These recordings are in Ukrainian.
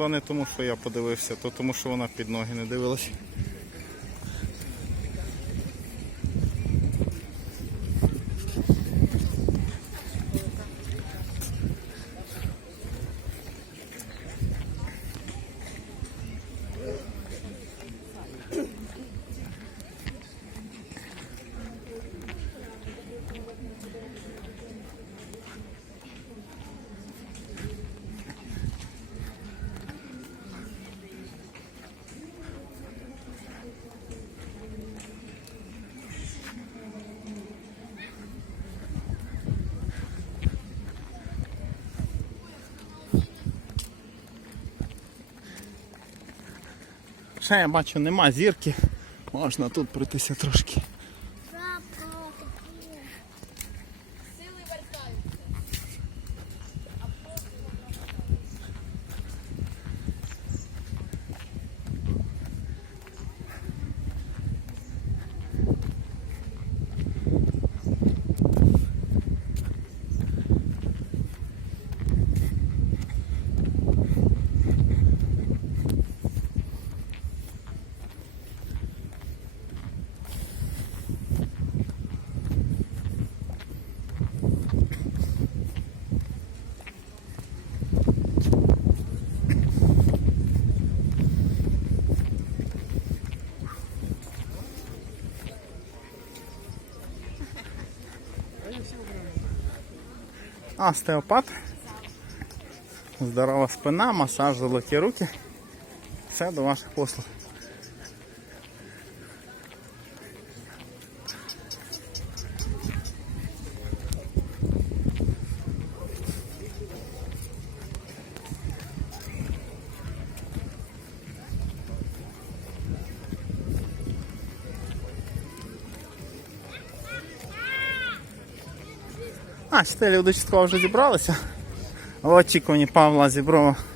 То не тому, що я подивився, то тому, що вона під ноги не дивилась. Ще я бачу, нема зірки. Можна тут пройтися трошки. Остеопат. Здорова спина, масаж, золоті руки. Все до ваших послуг. А, чотири люди частково вже зібралися. В очікуванні Павла Зіброва. —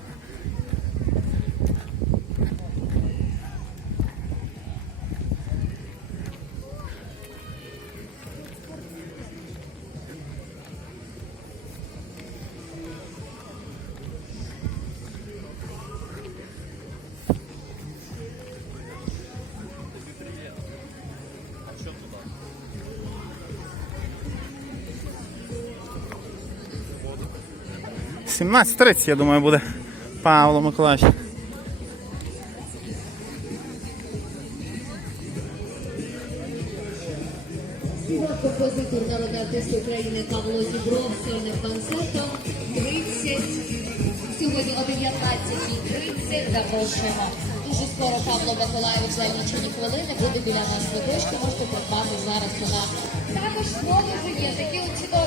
17.30, я думаю, буде Павло Миколаївич. Композитор народний артист України Павло Зібров сольним концертом 30, сьогодні о 19.30 запрошуємо. Дуже скоро Павло Миколаївич за лічені хвилини буде біля нас водички, можете придбати зараз вона. Також продажу є такі от чудові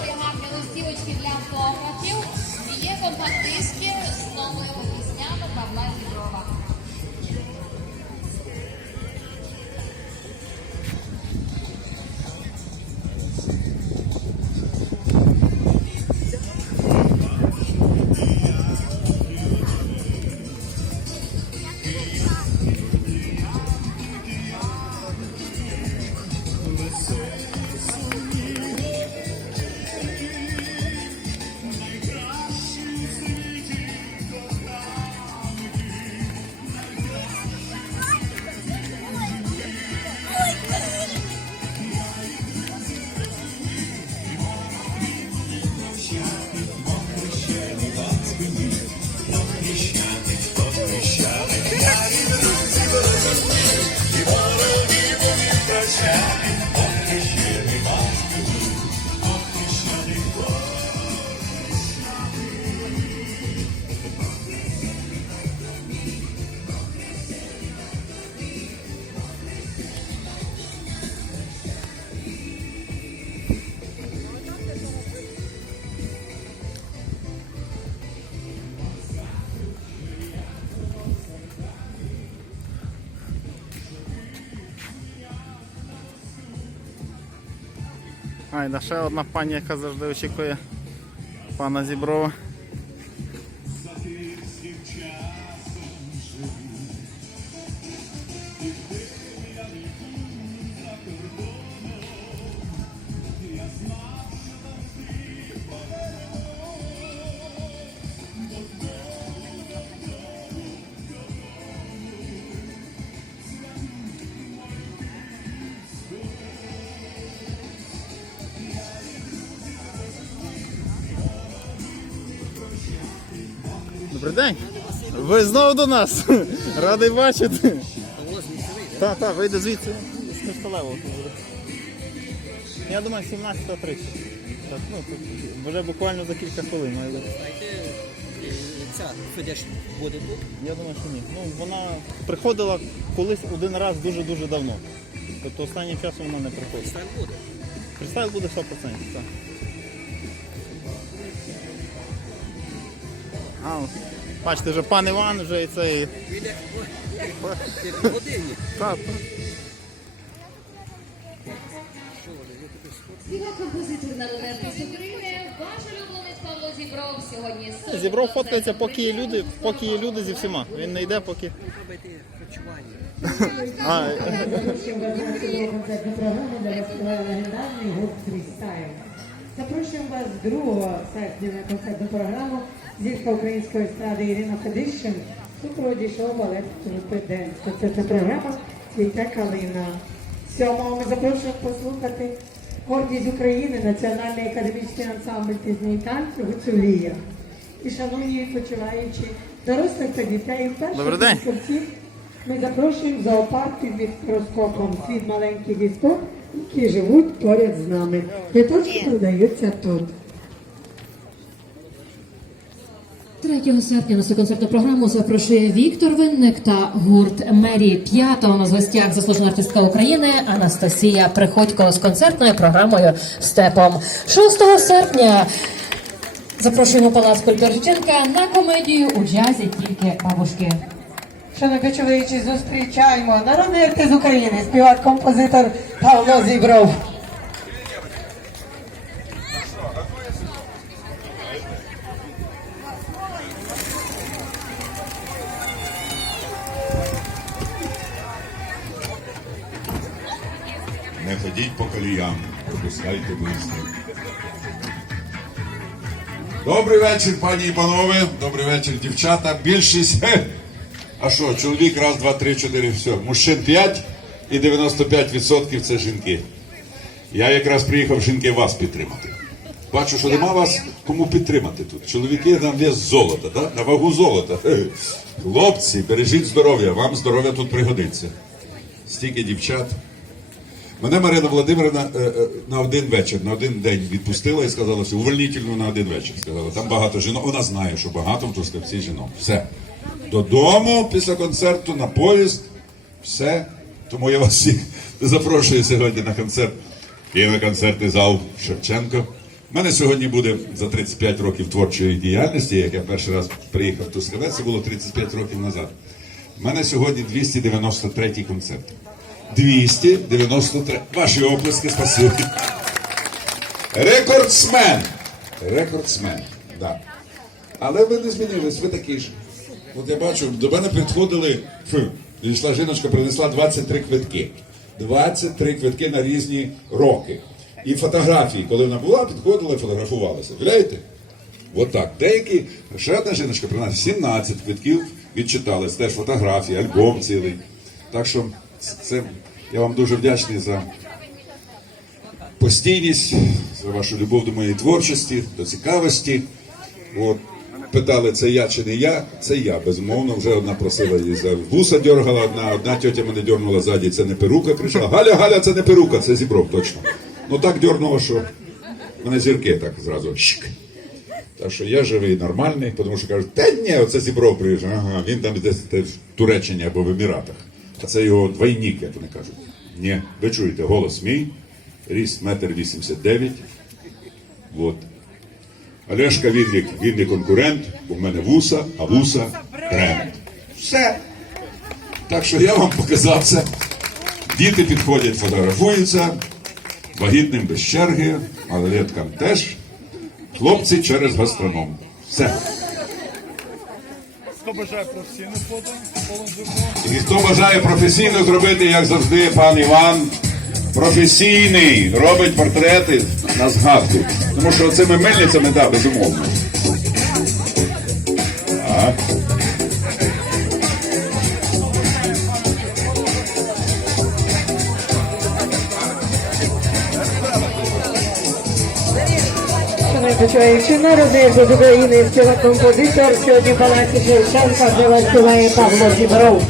Айда, ще одна пані, яка завжди очікує пана Зіброва. Добрий день. Ви знову до нас. Радий бачити. Так, так, вийде звідси з. Я думаю, 17.30. Так, ну, тут вже буквально за кілька хвилин має е, ця Федеш буде тут. Я думаю, що ні. Ну, вона приходила колись один раз дуже-дуже давно. Тобто останнім часом вона не приходить. Стан буде. Представ буде 100%. Так. А, бачите, вже пан Іван вже і цей. Так, так. Що вони? Ну, таке сход. Співак композитор народний артист України, ваш улюбленець Павло Зібров сьогодні. Зібров фоткається, поки є люди, поки є люди зі всіма. Він не йде, поки. Треба йти харчування. Концертну програму, де легендарний гурт Фрістайл. Запрошуємо вас 2 серпня на концертну програму зірка української естради Ірина Федищин супроводі шоу балет трупи День. Концертна програма «Цвіте калина». Сьомого ми запрошуємо послухати гордість України, Національний академічний ансамбль пізної танцю Гуцулія. І шановні відпочиваючі дорослих та дітей Добрий концертів ми запрошуємо зоопарк під мікроскопом світ маленьких істот, які живуть поряд з нами. Квиточки продаються тут. 3 серпня на цю концертну програму запрошує Віктор Винник та гурт Мері П'ята. У нас в гостях заслужена артистка України Анастасія Приходько з концертною програмою Степом. 6 серпня запрошуємо Палац Шевченка на комедію у джазі тільки бабушки. Шановні чоловічі, зустрічаємо народний артист України, співак, композитор Павло Зібров. Не ходіть по коліям, пропускайте близьких. Добрий вечір, пані і панове. Добрий вечір, дівчата. Більшість. А що, чоловік раз, два, три, чотири, все. Мужчин 5 і 95% це жінки. Я якраз приїхав жінки вас підтримати. Бачу, що нема вас кому підтримати тут. Чоловіки на вес золота, да? на вагу золота. Хлопці, бережіть здоров'я, вам здоров'я тут пригодиться. Стільки дівчат. Мене Марина Володимирівна е, е, на один вечір, на один день відпустила і сказала, що увольнительно на один вечір. Сказала, там багато жінок. Вона знає, що багато в Трускавці жінок. Все. Додому після концерту на поїзд. Все. Тому я вас всіх запрошую сьогодні на концерт. Кіноконцертний зал Шевченко. У мене сьогодні буде за 35 років творчої діяльності, як я перший раз приїхав в Трускавець, це було 35 років назад. У мене сьогодні 293 концерт. 293. Ваші оплески, спасибі. Рекордсмен. Рекордсмен. Да. Але ви не змінились, ви такі ж. От я бачу, до мене підходили. Фу, жіночка, принесла 23 квитки. 23 квитки на різні роки. І фотографії, коли вона була, підходила фотографувалася. Уявляєте? От так. Деякі, ще одна жіночка принесла 17 квитків, відчитались, теж фотографії, альбом цілий. Так що це я вам дуже вдячний за постійність, за вашу любов до моєї творчості, до цікавості. От, питали, це я чи не я, це я, безумовно, вже одна просила її за вуса дергала, одна, одна тьотя мене дернула ззаді, це не перука, кричала. Галя, Галя, це не перука, це зібров, точно. Ну так дернуло, що мене зірки так зразу. Щик. Так що я живий, нормальний, тому що кажуть, та ні, оце зібров приїжджає, ага, він там десь в Туреччині або в Еміратах. А це його двойник, як вони кажуть. Ні, ви чуєте, голос мій, ріст метр вісімдесят дев'ять. Олешка Вінник, він не конкурент, у мене вуса, а вуса бренд. Все. Так що я вам показав це. Діти підходять, фотографуються, вагітним без черги, малолеткам теж. Хлопці через гастроном. Все. Хто бажає професійне фото, І хто бажає професійно зробити, як завжди, пан Іван, професійний, робить портрети на згадку. Тому що цими мельницями, так, безумовно. Так. почуваючи народний з України, співак композитор, сьогодні в Палаці Шевченка для вас співає Павло Зібров.